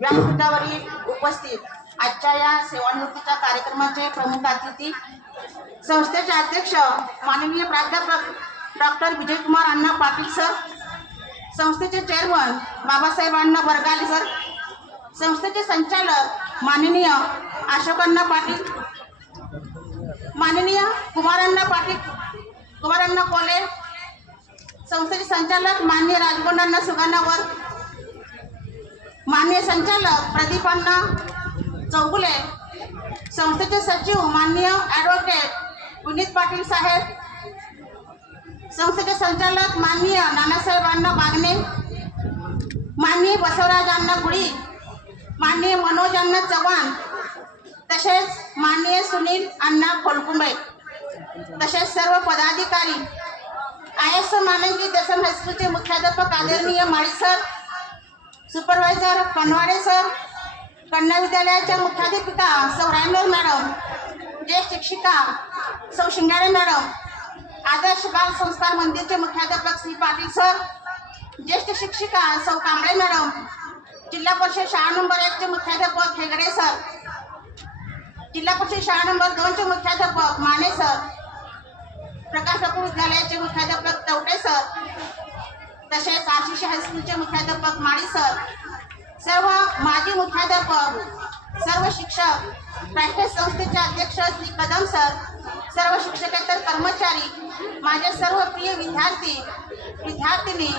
व्यासपीठावरील उपस्थित आजच्या या सेवानिवृत्तीच्या कार्यक्रमाचे प्रमुख अतिथी, संस्थेचे अध्यक्ष माननीय प्राध्यापक डॉक्टर विजयकुमार अण्णा पाटील सर, संस्थेचे चेअरमन बाबासाहेब अण्णा बरगाले सर, संस्थेचे संचालक माननीय अशोक अण्णा पाटील, माननीय कुमार अण्णा कोले, संस्थेचे संचालक माननीय राजगोंड अण्णा सुगानावर, माननीय संचालक प्रदीप अण्णा चौगुले, संस्थेचे सचिव माननीय ॲडव्होकेट विनीत पाटील साहेब, संस्थेचे संचालक माननीय नानासाहेब अण्णा बागणे, माननीय बसवराज अण्णा गुडी, माननीय मनोज अण्णा चव्हाण, तसेच माननीय सुनील अण्णा खोलकुंबे, तसेच सर्व पदाधिकारी, IS माननीय दसम हायस्कूलचे मुख्याध्यापक आदरणीय माळी सर, सुपरवायझर कनवाडे सर, कन्या विद्यालयाच्या मुख्याध्यापिका सौ रायनोर मॅडम, ज्येष्ठ शिक्षिका सौ शिंगाडे मॅडम, आदर्श बाल संस्कार मंदिरचे मुख्याध्यापक श्री पाटील सर, ज्येष्ठ शिक्षिका सौ कांबळे मॅडम, जिल्हा परिषद शाळा नंबर 1 चे मुख्याध्यापक हेगडे सर, जिल्हा परिषद शाळा नंबर 2 चे मुख्याध्यापक माने सर, प्रकाश ठाकूर विद्यालयाचे मुख्याध्यापक तवटे सर, तसेच RCC हायस्कूलचे मुख्याध्यापक माळी सर, सर्व माजी मुख्याध्यापक, सर्व शिक्षक, प्रायव्हेट संस्थेचे अध्यक्ष श्री कदम सर, सर्व शिक्षकेतर कर्मचारी, माझे सर्व प्रिय विद्यार्थिनी,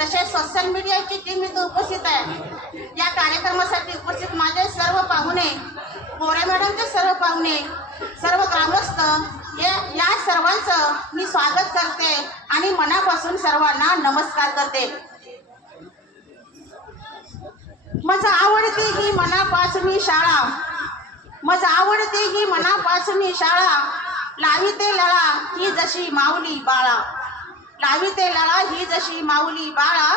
तसेच सोशल मीडियाची टीम इथे उपस्थित आहे। या कार्यक्रमासाठी उपस्थित माझे सर्व पाहुणे, मोरे मॅडमचे सर्व पाहुणे, सर्व ग्रामस्थ, या सर्वांचं मी स्वागत करते आणि मनापासून सर्वांना नमस्कार करते। माझं आवडते ही मनापासून शाळा, माझं आवडते ही मनापासून शाळा, लाविते लळा ही जशी माऊली बाळा, लाविते लळा ही जशी माऊली बाळा,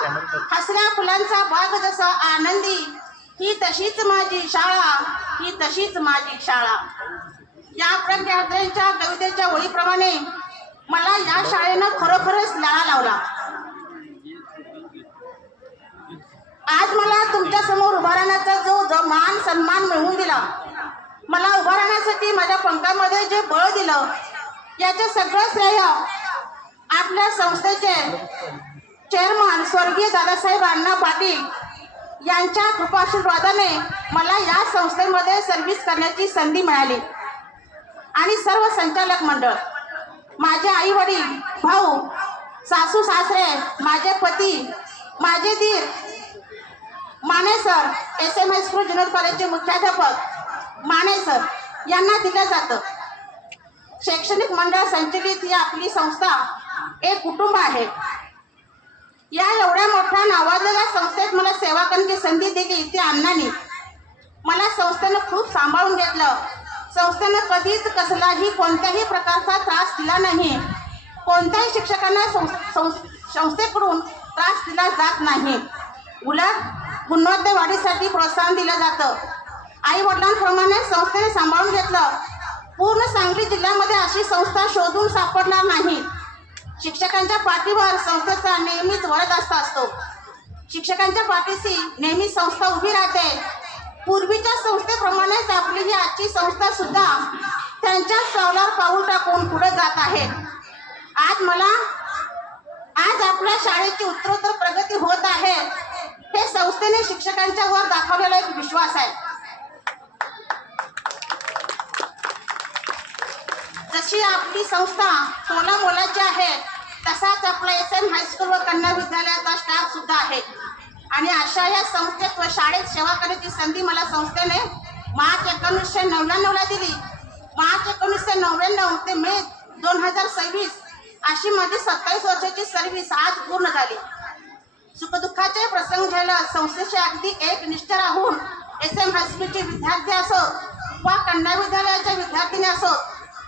हसऱ्या फुलांचा बाग जसा आनंदी, ही तशीच माझी शाळा, ही तशीच माझी शाळा। या प्रज्ञाद्रेंच्या कवितेच्या ओळीप्रमाणे मला या शाळेनं खरोखरच लळा लावला। आज मला तुमच्या समोर उभा राहण्याचा जो मान सन्मान मिळवून दिला, मला उभा राहण्यासाठी माझ्या पंखामध्ये जे बळ दिलं, याचे सगळं श्रेय आपल्या संस्थेचे चेअरमन स्वर्गीय दादासाहेब अण्णा पाटील यांच्या कृपाशीर्वादाने मला या संस्थेमध्ये सर्व्हिस करण्याची संधी मिळाली। आणि सर्व संचालक मंडळ, माझे आई वडील, भाऊ, सासू सासरे, माझे पती, माझे दीर Mane sir, SM high school junior कॉलेजचे मुख्याध्यापक माने सर यांना दिलं जातं। शैक्षणिक मंडळ संचलित ही आपली संस्था एक कुटुंब आहे। या एवढ्या मोठ्या नावाजलेल्या संस्थेत मला सेवा करण्याची संधी दिली ती अण्णांनी। मला संस्थेनं खूप सांभाळून घेतलं। संस्थेनं कधीच कसलाही कोणत्याही प्रकारचा त्रास दिला नाही। कोणत्याही शिक्षकांना संस्थेकडून त्रास दिला जात नाही, उलट गुणवत्ता वाढीसाठी प्रोत्साहन दिलं जातं। आई वडिलांप्रमाणे संस्थेने सांभाळून घेतलं। पूर्ण सांगली जिल्ह्यामध्ये अशी संस्था शोधून सापडणार नाही। शिक्षकांच्या पाठीवर संस्थेचा नेहमीच वरदहस्त असतो। शिक्षकांच्या पाठीशी नेहमी संस्था उभी राहते। पूर्वीच्या संस्थेप्रमाणेच आपली ही आजची संस्था सुद्धा त्यांच्याच पावलावर पाऊल टाकून पुढे जात आहे। आज आपल्या शाळेची उत्तरोत्तर प्रगती होत आहे, हे संस्थेने शिक्षकांच्या वर दाखवलेला एक विश्वास आहे। जशी आपली संस्था तोला मोलाची आहे, तसाच आपला SM हायस्कूल व कन्या विद्यालयाचा स्टाफ सुद्धा आहे। आणि अशा या संस्थेत व शाळेत सेवा करण्याची संधी मला संस्थेने मार्च 1999 दिली। मार्च 1999 ते मे 2026 अशी माझी 27 वर्षाची सर्व्हिस आज पूर्ण झाली। सुखदुःखाचे प्रसंग घ्यायला संस्थेचे अगदी एकनिष्ठ राहून SM हायस्कूलचे विद्यार्थी असो वा कन्या विद्यालयाच्या विद्यार्थिनी असो,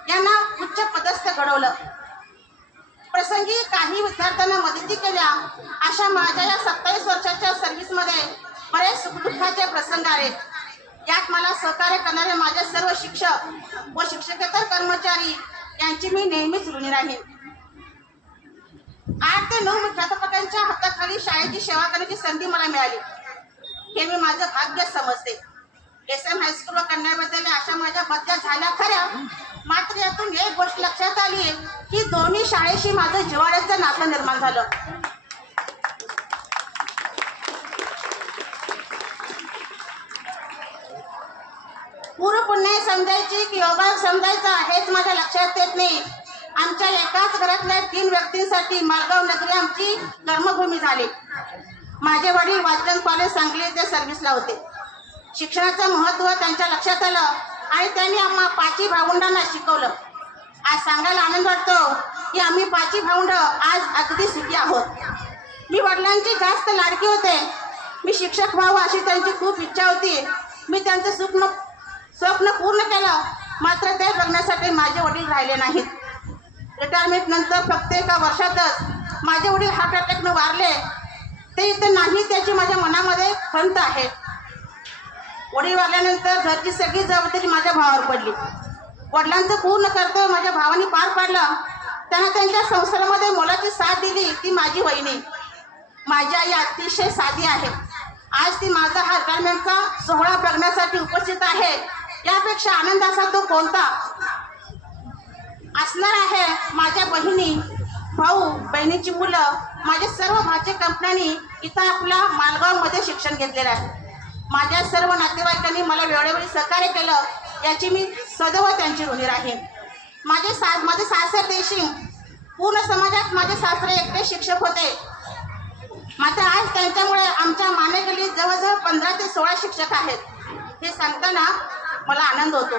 यांना उच्च पदस्थ घडवलं। प्रसंगी काही विद्यार्थ्यांना मदती केल्या। अशा माझ्या या 27 वर्षाच्या सर्व्हिसमध्ये बरेच सुखदुःखाचे प्रसंग आले। यात मला सहकार्य करणारे माझे सर्व शिक्षक व शिक्षकेतर कर्मचारी यांची मी नेहमीच ऋणी राहीन. 8 ते 9 मुख्याध्यापकांच्या हाताखाली शाळेची सेवा करण्याची संधी मला मिळाली. हे मी माझं भाग्य समजते. SM हायस्कूल व कन्याविद्यालय अशा माझ्या बदल्या झाल्या खऱ्या, मात्र यातून एक गोष्ट लक्षात आली की दोन्ही शाळेशी माझं जिव्हाळ्याचं नातं निर्माण झालं. पूर्व पुण्य समजायची की योगा समजायचा हेच माझ्या लक्षात येत नाही. आमच्या एकाच घरातल्या 3 व्यक्तींसाठी मालगाव नगरी आमची कर्मभूमी झाली. माझे वडील वाचन कॉलेज सांगली येथे सर्व्हिसला होते. शिक्षणाचं महत्त्व त्यांच्या लक्षात आलं आणि त्यांनी आम्हा 5 भावंडांना शिकवलं. आज सांगायला आनंद वाटतो की आम्ही 5 भावंड आज अगदी सुखी आहोत. मी वडिलांची जास्त लाडकी होते. मी शिक्षक व्हावं अशी त्यांची खूप इच्छा होती. मी त्यांचं स्वप्न पूर्ण केलं, मात्र ते बघण्यासाठी माझे वडील राहिले नाहीत. रिटायरमेंट नंतर फक्त एका वर्षातच माझे वडील हार्ट अटॅकनं वारले. ते इथे नाही त्याची माझ्या मनामध्ये खंत आहे. वडील वारल्यानंतर घरची सगळी जबाबदारी माझ्या भावावर पडली. वडिलांचं पूर्ण कर्तव्य माझ्या भावाने पार पाडलं. त्यांना त्यांच्या संसारामध्ये मोलाची साथ दिली ती माझी वहिनी. माझी आई अतिशय साधी आहे. आज ती माझा हा रिटायरमेंटचा सोहळा बघण्यासाठी उपस्थित आहे. यापेक्षा आनंदाचा तो कोणता असणार आहे. माझ्या बहिणी, भाऊ, बहिणीची मुलं, माझे सर्व भाचे कंपन्यांनी इथं आपल्या मालगावमध्ये शिक्षण घेतलेलं आहे. माझ्या सर्व नातेवाईकांनी मला वेळोवेळी सहकार्य केलं, याची मी सदैव त्यांची ऋणी राहीन. माझे सासर देशिंग पूर्ण समाजात माझे सासरे एकटे शिक्षक होते, मात्र आज त्यांच्यामुळे आमच्या मानेगल्लीत जवळजवळ 15 ते 16 शिक्षक आहेत. हे सांगताना मला आनंद होतो.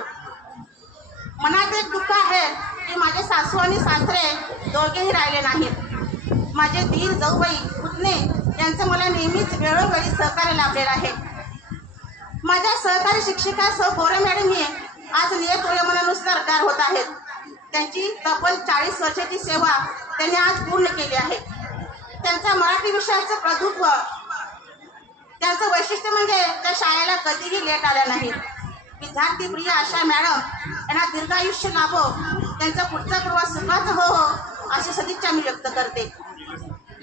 मनात एक दुःख आहे की माझे सासू आणि सासरे दोघेही राहिले नाहीत. माझे दीर, जाऊबाई, पुतणे यांचं मला नेहमीच वेळोवेळी सहकार्य लाभलेलं आहे. माझ्या सहकारी शिक्षिका सौ गोरे मॅडम ही आज नियतनियमानुसार रिटायर होत आहेत. त्यांची तब्बल 40 वर्षाची सेवा त्यांनी आज पूर्ण केली आहे. त्यांचा मराठी विषयाचं प्रभुत्व, त्यांचं वैशिष्ट्य म्हणजे त्या शाळेला कधीही लेट आल्या नाहीत. विद्यार्थी प्रिय अशा मॅडम यांना दीर्घायुष्य लाभो, त्यांचा पुढचा प्रवास सुखाचा हो अशी सदिच्छा मी व्यक्त करते.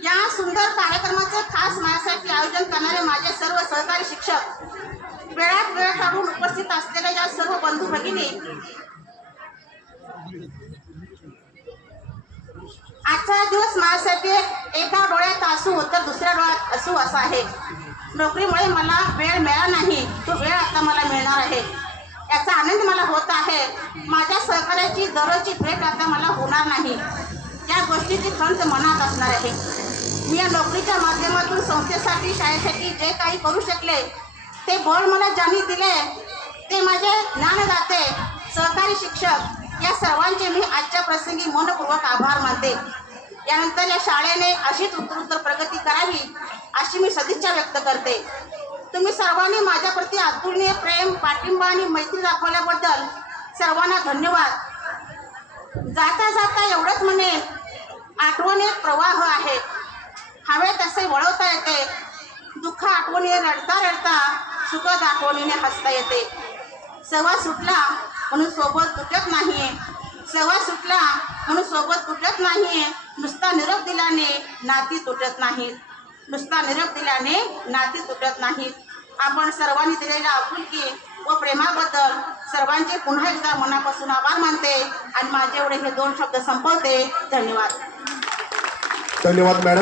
या सुंदर कार्यक्रमाचं खास माझ्यासाठी आयोजन करणारे माझे सर्व सहकारी शिक्षक, वेळात वेळ काढून उपस्थित असलेल्या या सर्व बंधू भगिनी, आजचा दिवस माझ्यासाठी एका डोळ्यात आसू तर दुसऱ्या डोळ्यात असू असा आहे. नोकरीमुळे मला वेळ मिळाला नाही, तो वेळ आता मला मिळणार आहे, याचा आनंद मला होत आहे. माझ्या सहकार्याची दररोजची भेट आता मला होणार नाही, या गोष्टीची खंत मनात असणार आहे. मी या नोकरीच्या माध्यमातून संस्थेसाठी, शाळेसाठी जे काही करू शकले ते बळ मला ज्यांनी दिले ते माझे ज्ञानदाते, सहकारी शिक्षक या सर्वांचे मी आजच्या प्रसंगी मनपूर्वक आभार मानते. यानंतर या शाळेने अशीच उत्तरोत्तर प्रगती करावी अशी मी सदिच्छा व्यक्त करते. तुम्ही सर्वांनी माझ्याप्रती अतुलनीय प्रेम, पाठिंबा आणि मैत्री दाखवल्याबद्दल सर्वांना धन्यवाद. जाता जाता एवढंच म्हणेन, आठवणी एक प्रवाह आहे, हवे तसे वळवता येते. दुःख आठवणीने रडता रडता, सुख आठवणीने हसता येते. सहवास सुटला म्हणून सोबत तुटत नाहीये, सहवास सुटला म्हणून सोबत तुटत नाहीये. नुसता निरोप दिल्याने नाती तुटत नाहीत, नुसता निरोप दिल्याने नाती तुटत नाहीत. आपण सर्वांनी दिलेल्या आपुलकी व प्रेमाबद्दल सर्वांचे पुन्हा एकदा मनापासून आभार मानते आणि माझे एवढे हे 2 शब्द संपवते. धन्यवाद. धन्यवाद मॅडम.